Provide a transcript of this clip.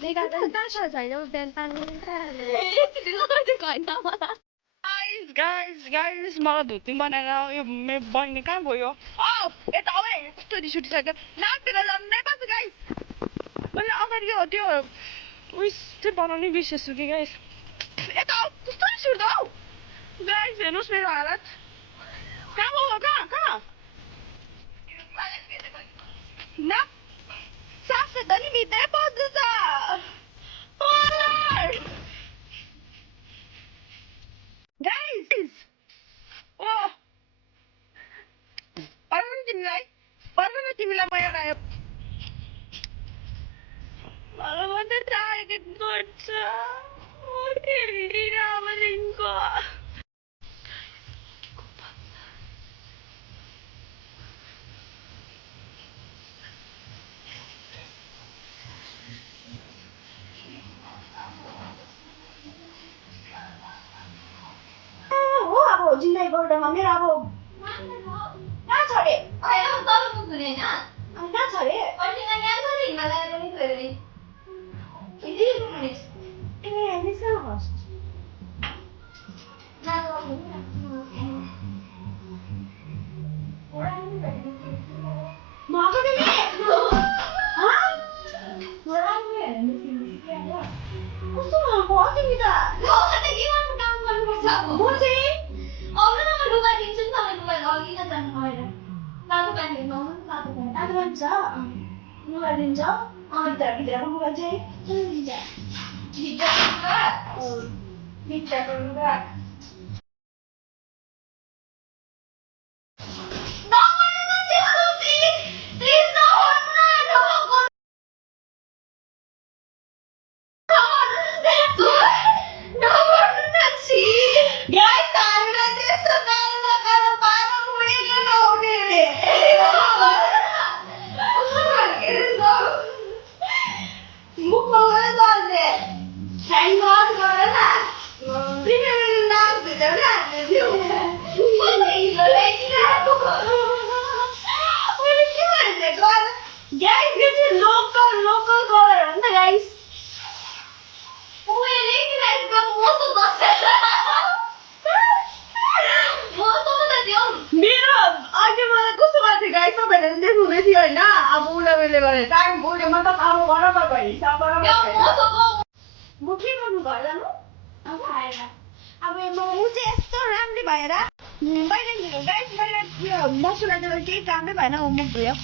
내가 따라서 된다는 guys, mga duting banana yung may boy ni kan boyo. Oh, ito eh. Ito di shoot sa lang never guys. Wala ako dio. Uy, te banana ni vicious guys. Ito, gusto ni shoot daw. Guys, enos may alat. Kamo ka. Na. Sasa dali mi depo sa. Guys! Oh! Parang natin nila mayarap. Parang matatakit doon sa... Oh, hindi naman ko. अब जिन्दगी गर्दामा मेरो अब कहाँ छ अरे कहाँ छ अरे तिमी आइदिस् न फर्स्ट मको तिमी कस्तो भएको हो तिमी त म चाहिँ तातो छ लुगा दिन्छ भित्रको लुगा चाहिँ भित्रको लुगा म के गर्नु घर जानु अब आएर अब म चाहिँ यस्तो राम्ररी भएर बाहिर मसुरा केही कामै भएन म भयो